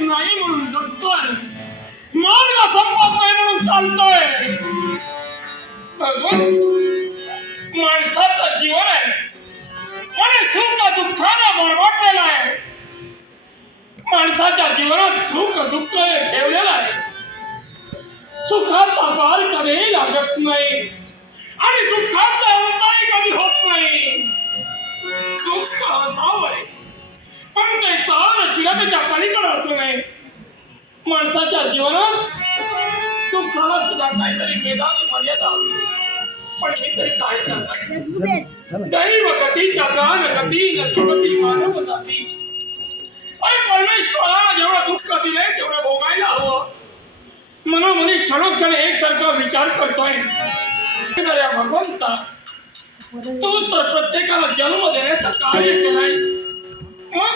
नाही म्हणून जगतोय, मार्ग संपत नाही म्हणून चालतोय. माणसाचं जीवन आहे आणि सुख दुःखाने भरवटलेलं आहे. माणसाच्या जीवनात सुख दुःख ठेवलेलं आहे. सुखाचा पार कधीही लागत नाही आणि दुःखाचा अंतही कधी होत नाही. दुःख असावं पण ते सहनशीलतेच्या पलीकडे असू नये. माणसाच्या जीवनात दुःखाला सुद्धा काहीतरी वेदांत मर्यादा हवी. पण मी तरी काय करणार? दैव गतीच्या गान गती नती मानव जाती. अरे परमेश्वराला जेवढं दुःख दिलंय तेवढं भोगायला हवं. मनोमनी क्षणोक्षण एकसारखा विचार करतोय. भगवंता तूच तर प्रत्येकाला जन्म देण्याचं कार्य केलंय. मग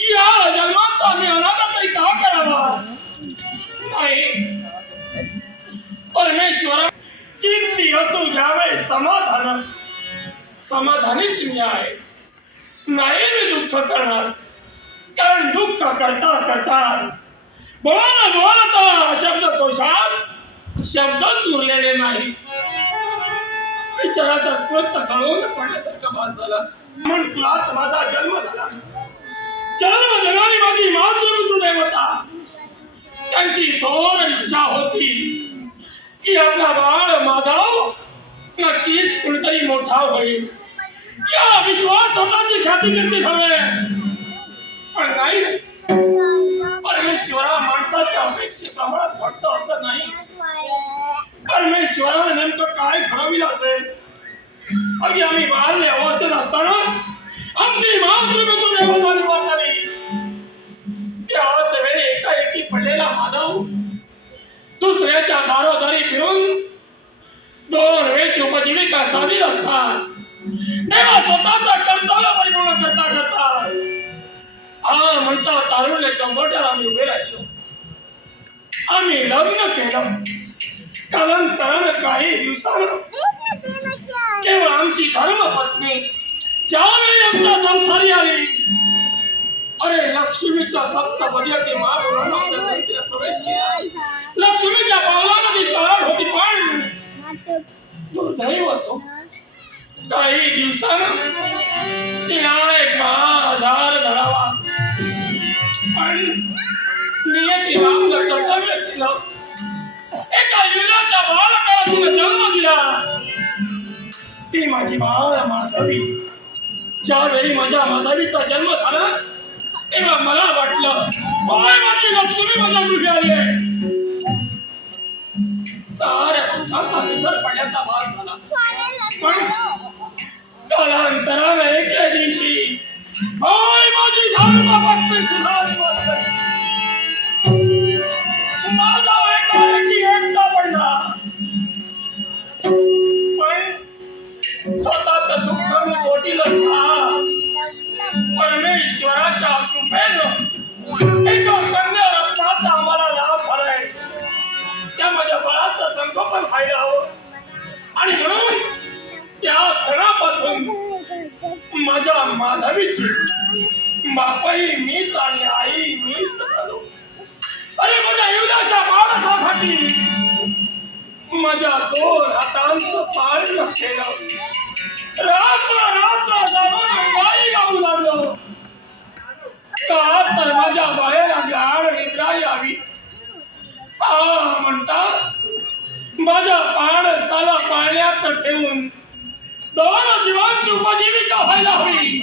या जन्माचा मी अनाथ तरी का करावा? नाही, परमेश्वरा चित्ती असू द्यावे समाधान. समाधानीच मी आहे. नाही मी दुःख करणार, कारण दुःख करता करता बोलता शब्दकोशात शब्दच उरलेले नाही. विचाराचा कृत कळून पडल्यासारखा भास झाला. म्हणून माझा जन्म झाला. जन्म देणारी माझी मातृदेवता, त्यांची थोर इच्छा होती की आपला बाळ माधव नक्कीच कुणीतरी मोठा होईल. या विश्वास स्वतःची ख्याती कीर्ती हवे. पण नाही, परमेश्वरा माणसाच्या अपेक्षेप्रमाणे घडतं असं नाही. परमेश्वराने नेमकं काय घडविलं असेल? अगदी आम्ही बाळले अवस्थेत असताना आमची मातृदेवता निवड झाली. त्याच वेळी एकाएकी पडलेला माधव दुसऱ्याच्या दारोदारी फिरून दोन वेळची उपजीविका साधित असतात. तेव्हा स्वतःचं कर्तव्य परिपूर्ण करता करता म्हणता तारुण्य कंबरट्यावर आम्ही उभे राहिलो. आम्ही लग्न केलं. कालांतरानं काही दिवसानं केवळ आमची धर्मपत्नी ज्यावेळी आमच्या संसारी आली, अरे लक्ष्मीच्या सप्तपदीवरती महापुराणात प्रवेश केला. लक्ष्मीच्या पावलामध्ये तळाट होती. पण दुर्दैव होतो, काही दिवसानं तिला एक महाआजार धरावा. पण नियतीनं कर्तव्य केलं. एका युगाच्या बालकाला तिने जन्म दिला. ती माझी बाळ माधवी. ज्यावेळी माझ्या माधवीचा जन्म झाला तेव्हा मला वाटलं माझी लक्ष्मी माझ्या गृही आली आहे. साऱ्या दुःखाचा विसर पडल्याचा भास झाला. पण कालांतराने एके दिवशी माझी धर्मपत्नी सुधारली. माझा एकाएकी एकटा पडला. पण स्वतःच दुःख मी बोटीलं का? परमेश्वराच्या कृपेनं एका कन्या रत्नाचा आम्हाला लाभ झालाय. त्या माझ्या बाळाचं संगोपन व्हायला हवं. आणि म्हणून त्या क्षणापासून माझ्या माधवीची बापाई मीच आणि आई मीच झालो. अरे माझ्या युगाच्या माणसासाठी माझ्या दोन हातांचं पाळणं केलं. रात्र रात्र जाऊन गाई गाऊ लागलो का तर माझ्या बाळेला गाढ निद्रा यावी. म्हणता माझ्या पाणसाला पाण्यात ठेवून दोन जीवांची उपजीविका व्हायला हवी.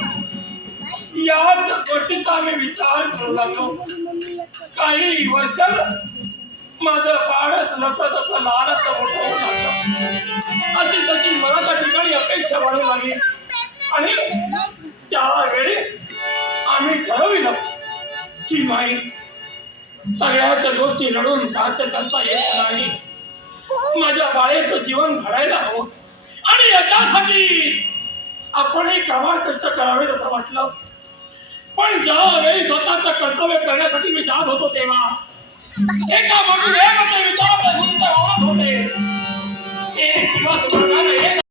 याच गोष्टीचा मी विचार करू लागलो. काही वर्षात माझं पाणस नसत असं लहानच मोठं होऊ लागलं. अशी तशी मला त्या ठिकाणी अपेक्षा वाढू लागली. आणि त्यावेळी आम्ही ठरविलं की नाही, सगळ्याच गोष्टी रडून साध्य करता येत नाही. माझ्या बाळेचं जीवन घडायला हवं आणि याच्यासाठी आपणही कामार कष्ट करावे असं वाटलं. पण ज्यावेळी स्वतःचं कर्तव्य करण्यासाठी मी जात होतो तेव्हा एका मागून एक असे विचार होते. एक दिवस